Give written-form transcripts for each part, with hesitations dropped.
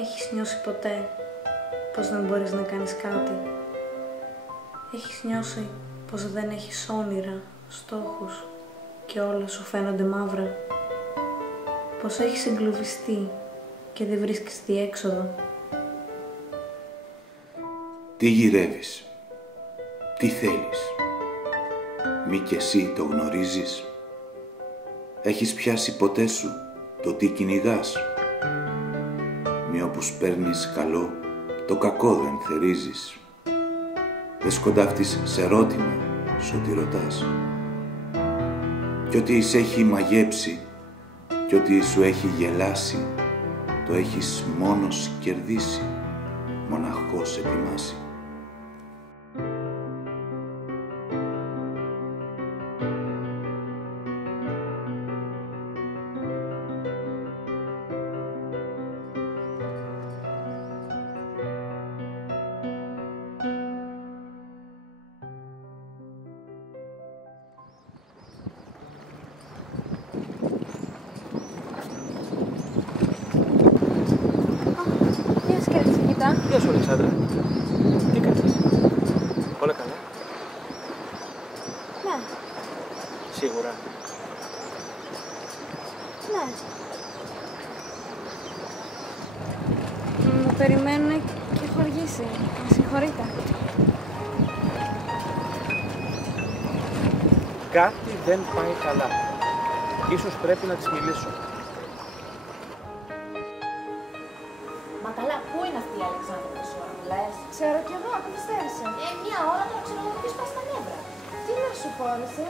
Έχεις νιώσει ποτέ πως δεν μπορείς να κάνεις κάτι? Έχεις νιώσει πως δεν έχεις όνειρα, στόχους και όλα σου φαίνονται μαύρα? Πως έχεις εγκλωβιστεί και δεν βρίσκεις διέξοδο? Τι γυρεύεις, τι θέλεις, μη κι εσύ το γνωρίζεις? Έχεις πιάσει ποτέ σου το τι κυνηγάς? Μη όπου σπέρνεις καλό, το κακό δεν θερίζεις. Δεν σκοντάφτεις σε ερώτημα, σ' ό,τι ρωτάς. Κι ό,τι σε έχει μαγέψει, κι ό,τι σου έχει γελάσει, το έχεις μόνος κερδίσει, μοναχός ετοιμάσει. Γεια σου, Αλεξάνδρα. Τι κάνεις? Όλα καλά? Ναι. Σίγουρα? Ναι. Με περιμένουν και έχω αργήσει. Με συγχωρείτε. Κάτι δεν πάει καλά. Ίσως πρέπει να της μιλήσω. Μα καλά, πού είναι αυτή η Αλεξάνδρα τόση ώρα που λες? Ξέρω κι εγώ, καθυστέρησε. Μια ώρα τώρα ξέρω εγώ ποιος πάει στα νεύρα. Τι να σου χώρισε?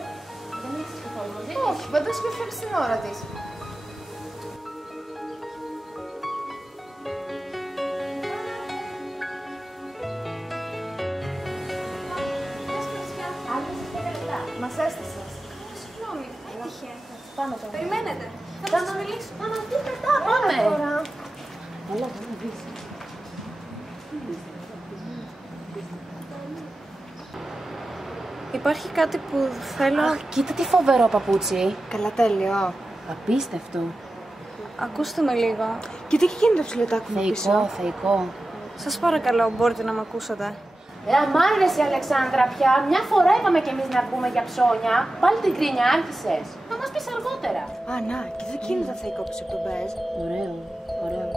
Δεν έχεις καθόλου μαζί? Όχι, παντός και έφτιαξε την ώρα της. Μας έστησες. Συγγνώμη, έτυχε. Πάμε τώρα. Περιμένετε. Θα σας μιλήσω. Μάμα, τι μετά, πάμε. Έλα, Υπάρχει κάτι που θέλω... Αχ, κοίτα τι φοβερό παπούτσι. καλά, τέλειο. Απίστευτο. Ακούστε με λίγο. Και τι γίνεται το ψηλωτάκι μου Θεϊκό, πίσω? θεϊκό. Σας παρακαλώ, μπορείτε να με ακούσετε? Αμάν ρε εσύ Αλεξάνδρα πια, μια φορά είπαμε κι εμείς να βγούμε για ψώνια. Πάλι την κρίνια άρχισες. Θα μας πεις αργότερα. Α, να, και δεν γίνεται θεϊκό πίσω από τον μπέζ. Ωραίο, ωραίο.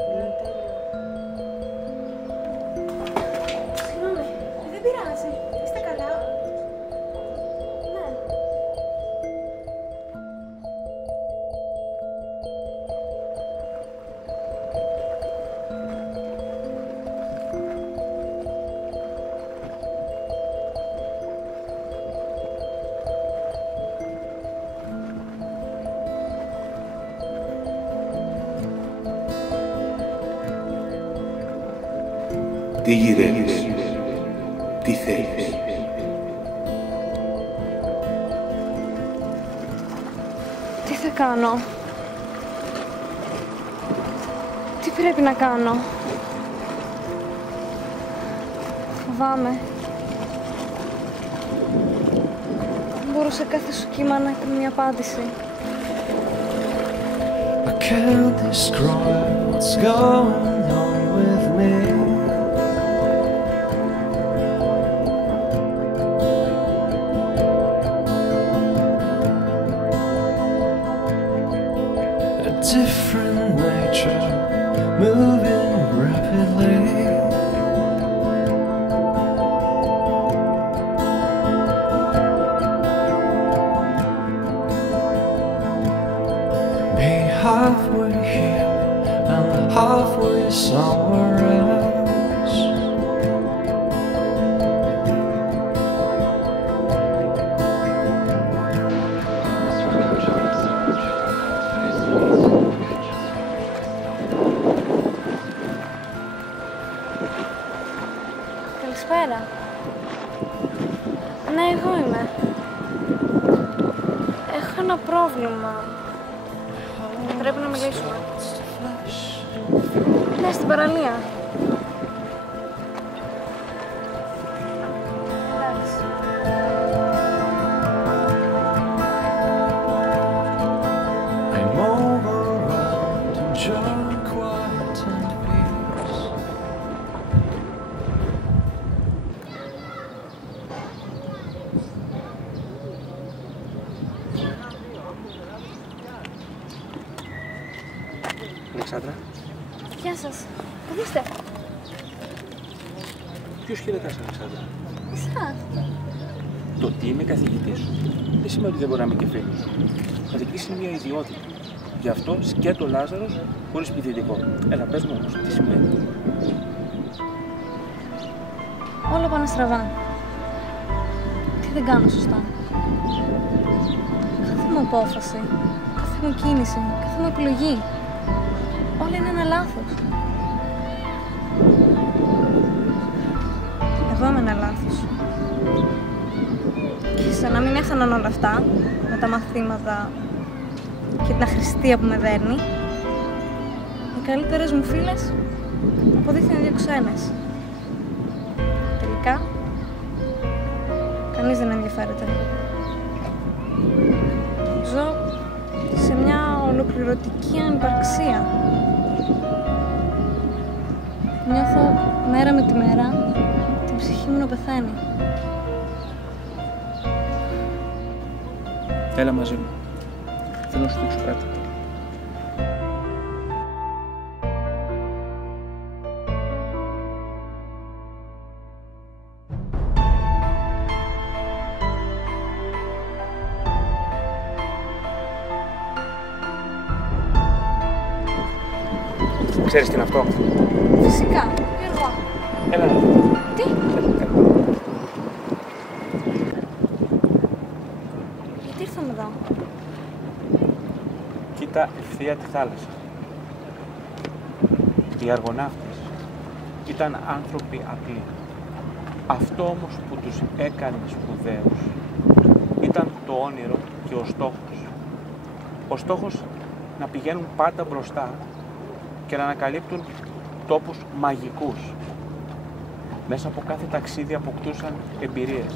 Συγγνώμη, δεν πειράζει. Είστε καλά? Ναι. Τι γυρεύεις, τι θέλεις. Τι θα κάνω? Τι πρέπει να κάνω? Φοβάμαι. Μπορούσε κάθε σου κύμα να έχει μια απάντηση. I can't describe what's going on with me. A different nature, moving rapidly. Be halfway here and halfway somewhere else. Καλησπέρα. Ναι, εγώ είμαι. Έχω ένα πρόβλημα. Πρέπει να μιλήσουμε. Ναι, στην παραλία. Εντάξει. I'm overwhelmed, enjoy quiet and peace. σας. Καθίστε. Ποιος χαιρετάς, Αλεξάνδρα? Εσάς. Το ότι είμαι καθηγητής σου δεν σημαίνει ότι δεν μπορεί να είμαι και φίλος. Καθηγητής είναι μια ιδιότητα. Γι' αυτό σκέτο Λάζαρος χωρίς πληθυντικό. Έλα, πες μου όμως, τι σημαίνει? Όλα πάνε στραβά. Τι δεν κάνω σωστά? Κάθε μου απόφαση, κάθε μου κίνηση, κάθε μου επιλογή, όλα είναι ένα λάθος. Εγώ είμαι ένα λάθος. Και σαν να μην έφταναν όλα αυτά, με τα μαθήματα και την αχρηστία που με δέρνει, οι καλύτερες μου φίλες αποδείχθηκαν δύο ξένες. Τελικά, κανείς δεν ενδιαφέρεται. Ζω σε μια ολοκληρωτική ανυπαρξία. Νιώθω μέρα με τη μέρα την ψυχή μου να πεθαίνει. Έλα μαζί μου. Θέλω να σου δείξω κάτι. Ξέρεις τι είναι αυτό? Φυσικά, εγώ. Έλα. Τι? Γιατί ήρθαμε εδώ? Κοίτα ευθεία τη θάλασσα. Οι αργοναύτες ήταν άνθρωποι απλοί. Αυτό όμως που τους έκανε σπουδαίους ήταν το όνειρο και ο στόχος. Ο στόχος να πηγαίνουν πάντα μπροστά και να ανακαλύπτουν τόπους μαγικούς. Μέσα από κάθε ταξίδι αποκτούσαν εμπειρίες,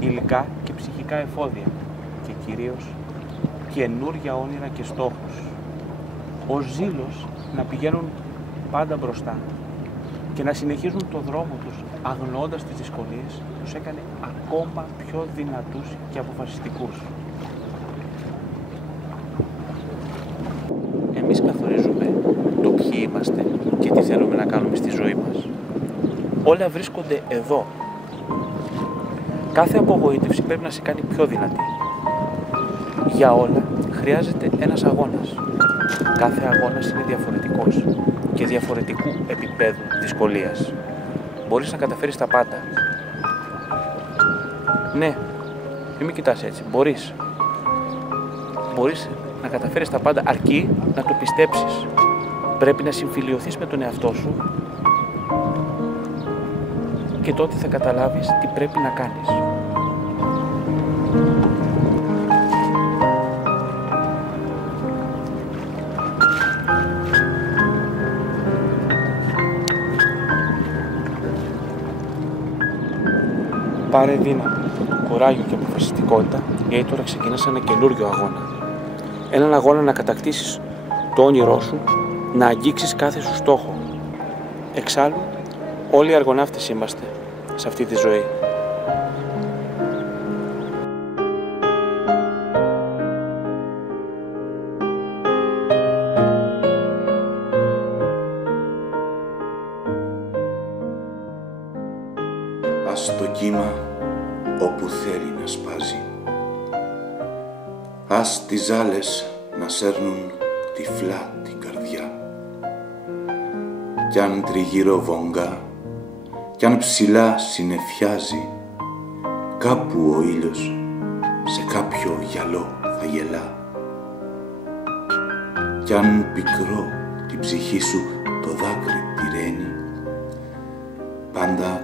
υλικά και ψυχικά εφόδια και κυρίως καινούργια όνειρα και στόχους. Ο ζήλος να πηγαίνουν πάντα μπροστά και να συνεχίζουν το δρόμο τους αγνοώντας τις δυσκολίες τους έκανε ακόμα πιο δυνατούς και αποφασιστικούς. Εμείς καθορίζουμε το ποιοι είμαστε και τι θέλουμε να κάνουμε στη ζωή μας. Όλα βρίσκονται εδώ. Κάθε απογοήτευση πρέπει να σε κάνει πιο δυνατή. Για όλα χρειάζεται ένας αγώνας. Κάθε αγώνας είναι διαφορετικός και διαφορετικού επίπεδου δυσκολίας. Μπορείς να καταφέρεις τα πάντα. Ναι, μην με κοιτάς έτσι. Μπορείς να καταφέρεις τα πάντα αρκεί να το πιστέψεις. Πρέπει να συμφιλιωθείς με τον εαυτό σου και τότε θα καταλάβεις τι πρέπει να κάνεις. Πάρε δύναμη, κουράγιο και αποφασιστικότητα, γιατί τώρα ξεκινάς ένα καινούριο αγώνα. Έναν αγώνα να κατακτήσεις το όνειρό σου, να αγγίξεις κάθε σου στόχο. Εξάλλου, όλοι οι αργοναύτες είμαστε σε αυτή τη ζωή. Ας το κύμα όπου θέλει να σπάζει. Ας τις ζάλες να σέρνουν τυφλά την καρδιά. Κι αν τριγύρω βογγά, κι αν ψηλά συννεφιάζει, κάπου ο ήλιος σε κάποιο γυαλό θα γελά. Κι αν πικρό την ψυχή σου το δάκρυ τυραίνει, πάντα